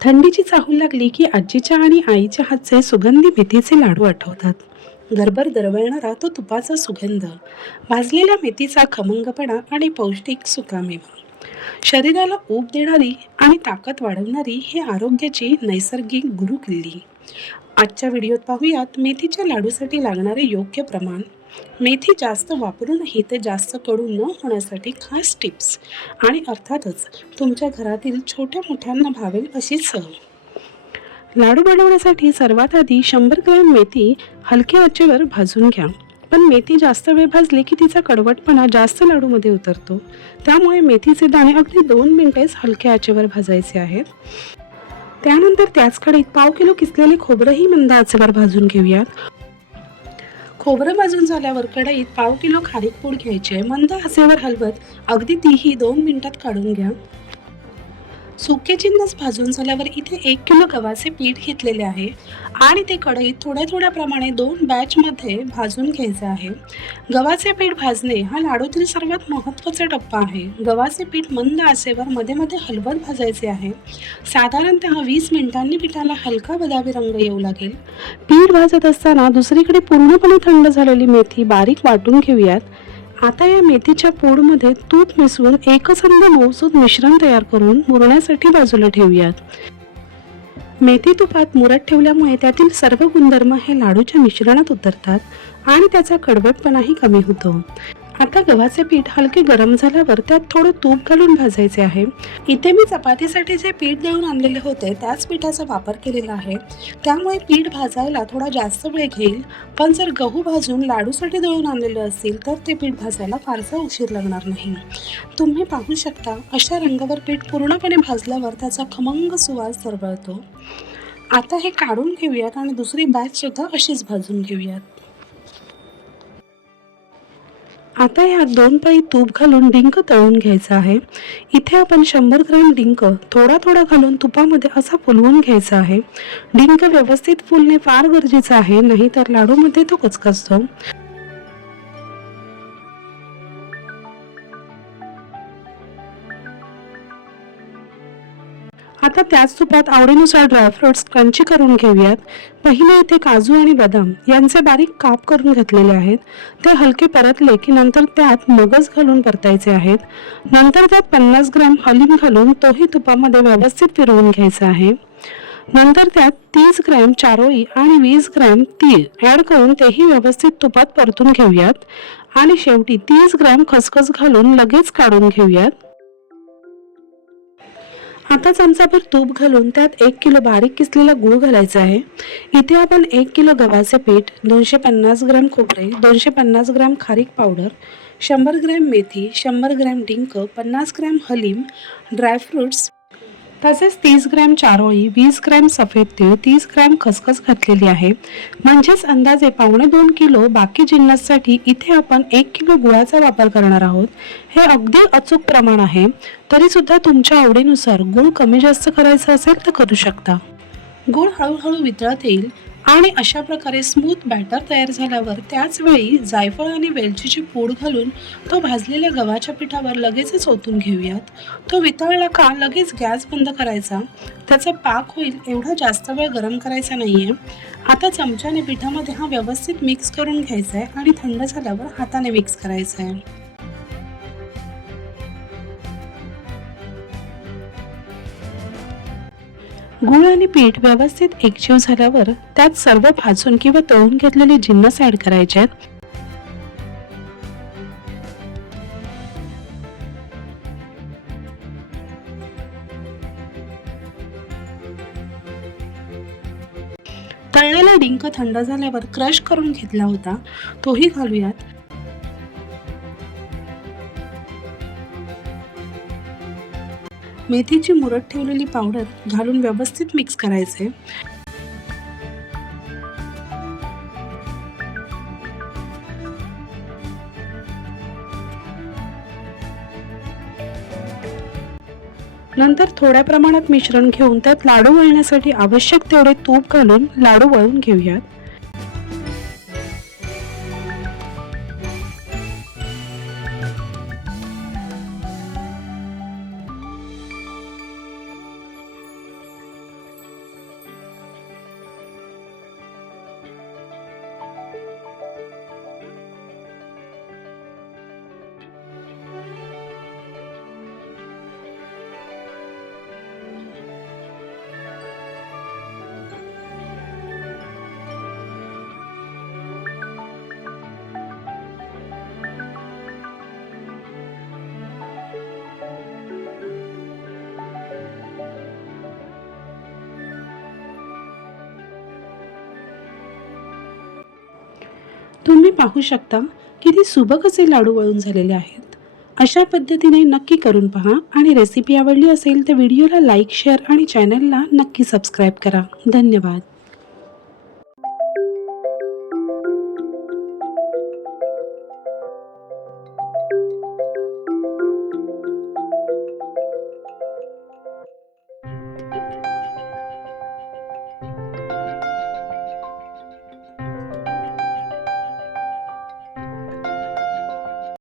थंडीची चाहूल लागली की आजीच्या आणि आईच्या हातचे सुगंधी मेथीचे लाडू आठवतात. गरबर दरवळणारा तो तुपाचा सुगंध भाजलेल्या मेथीचा खमंगपणा आणि पौष्टिक सुकामेवा. शरीराला ऊब देणारी आणि ताकद वाढवणारी हे आरोग्याची नैसर्गिक गुरुकिल्ली. आजच्या व्हिडिओत पाहूयात मेथीच्या लाडूसाठी लागणारे योग्य प्रमाण मेथी जास्त वापरूनही ते जास्त कडू न होण्यासाठी खास टिप्स. आणि अर्थातच तुमच्या घरातील छोट्या मोठ्यांना भावेल अशी चव. लाडू बनवण्यासाठी सर्वात आधी शंभर ग्रॅम मेथी हलक्या आचेवर भाजून घ्या. पण मेथी जास्त वेळ भाजली की तिचा कडवटपणा जास्त लाडूमध्ये उतरतो. त्यामुळे मेथीचे दाणे अगदी दोन मिनिटेच हलक्या आचेवर भाजायचे आहेत. त्यानंतर त्याच कढईत पाव किलो किसलेले खोबरंही मंद आचेवर भाजून घेऊयात. खोबरं भाजून झाल्यावर कढईत पाव किलो खारीक पूड घ्यायची आहे. मंद आचेवर हलवत अगदी तीही दोन मिनिटात काढून घ्या. सुके जिन्नस भाजून झाल्यावर इथे एक किलो गव्हाचे पीठ घेतलेले आहे. आणि ते कढईत थोड्या थोड्या प्रमाणे दोन बॅचमध्ये भाजून घ्यायचे आहे. गव्हाचे पीठ भाजणे हा लाडूतील सर्वात महत्त्वाचा टप्पा आहे. गव्हाचे पीठ मंद असेवर मध्ये मध्ये हलवत भाजायचे आहे. साधारणतः वीस मिनिटांनी पिठाला हलका बदामी रंग येऊ लागेल. पीठ भाजत असताना दुसरीकडे पूर्णपणे थंड झालेली मेथी बारीक वाटून घेऊयात. आता या मेथीच्या पोडमध्ये तूप मिसळून एकसंध मऊसूद मिश्रण तयार करून मुरण्यासाठी बाजूला ठेवूयात. मेथी तुपात मुरत ठेवल्यामुळे त्यातील सर्व गुणधर्म हे लाडूच्या मिश्रणात उतरतात आणि त्याचा कडवटपणाही कमी होतो. आता गव्हाचे पीठ हलके गरम झाल्यावर त्यात थोडं तूप घालून भाजायचे आहे. इथे मी चपातीसाठी जे पीठ दळून आणलेले होते त्याच पिठाचा वापर केलेला आहे. त्यामुळे पीठ भाजायला थोडा जास्त वेळ घेईल. पण जर गहू भाजून लाडूसाठी दळून आणलेलं असतील तर ते पीठ भाजायला फारसा उशीर लागणार नाही. तुम्ही पाहू शकता अशा रंगावर पीठ पूर्णपणे भाजल्यावर त्याचा खमंग सुवास दरवळतो. आता हे काढून घेऊयात आणि दुसरी बॅच सुद्धा अशीच भाजून घेऊयात. आता यात दोन पळी तूप घालून डिंक तळून घ्यायचा आहे. इथे आपण शंभर ग्रॅम डिंक थोडा थोडा घालून तुपामध्ये असा फुलवून घ्यायचा आहे. डिंक व्यवस्थित फुलणे फार गरजेचं आहे नाहीतर लाडूमध्ये तो कचकचतो. आता त्याच तुपात आवडीनुसार ड्रायफ्रुट्स क्रंची करून घेऊयात. पहिले इथे काजू आणि बदाम यांचे बारीक काप करून घेतलेले आहेत. ते हलके परतले की नंतर त्यात मगज घालून परतायचे आहेत. नंतर त्यात पन्नास ग्रॅम हलीम घालून तोही तुपामध्ये व्यवस्थित फिरवून घ्यायचा आहे. नंतर त्यात तीस ग्रॅम चारोळी आणि वीस ग्रॅम तीळ ॲड करून तेही व्यवस्थित तुपात परतून घेऊयात. आणि शेवटी तीस ग्रॅम खसखस घालून लगेच काढून घेऊयात. आता चमचाभर तूप घालून त्यात एक किलो बारीक किसलेला गूळ घालायचा आहे. इथे आपण एक किलो गव्हाचे पीठ दोनशे पन्नास ग्रॅम खोबरे दोनशे पन्नास ग्रॅम खारीक पावडर शंभर ग्रॅम मेथी शंभर ग्रॅम डिंक पन्नास ग्रॅम हलीम ड्रायफ्रुट्स तसेच तीस ग्रॅम चारोळी वीस ग्रॅम सफेद तीळ तीस ग्रॅम खसखस घातलेली आहे. म्हणजेच अंदाजे पावणे दोन किलो बाकी जिन्नससाठी इथे आपण एक किलो गुळाचा वापर करणार आहोत. हे अगदी अचूक प्रमाण आहे. तरीसुद्धा तुमच्या आवडीनुसार गुळ कमी जास्त करायचा असेल तर करू शकता. गुळ हळूहळू वितळत येईल. आणि अशा प्रकारे स्मूथ बॅटर तयार झाल्यावर त्याचवेळी जायफळ आणि वेलचीची पूड घालून तो भाजलेल्या गव्हाच्या पिठावर लगेचच ओतून घेऊयात. तो वितळला का लगेच गॅस बंद करायचा? त्याचा पाक होईल एवढा जास्त वेळ गरम करायचा नाही आहे आता चमच्याने पिठामध्ये हा व्यवस्थित मिक्स करून घ्यायचा आहे आणि थंड झाल्यावर हाताने मिक्स करायचा आहे गूळ आणि पीठ व्यवस्थित एकजीव झाल्यावर त्यात सर्व भाजून किंवा तळून घेतलेले जिन्नस ऍड करायचे आहेत. तळलेला डिंक थंड झाल्यावर क्रश करून घेतला होता तोही घालूयात. मेथीची मुरत ठेवलेली पावडर घालून व्यवस्थित मिक्स करायचे नंतर थोड्या प्रमाणात मिश्रण घेऊन त्यात लाडू वळण्यासाठी आवश्यक तेवढे तूप घालून लाडू वळून घेऊयात. पाहू शकता किती सुबक असे लाडू वळून झालेले आहेत. अशा पद्धतीने नक्की करून पहा आणि रेसिपी आवडली असेल तर व्हिडिओला लाईक शेअर आणि चॅनलला नक्की सबस्क्राईब करा. धन्यवाद.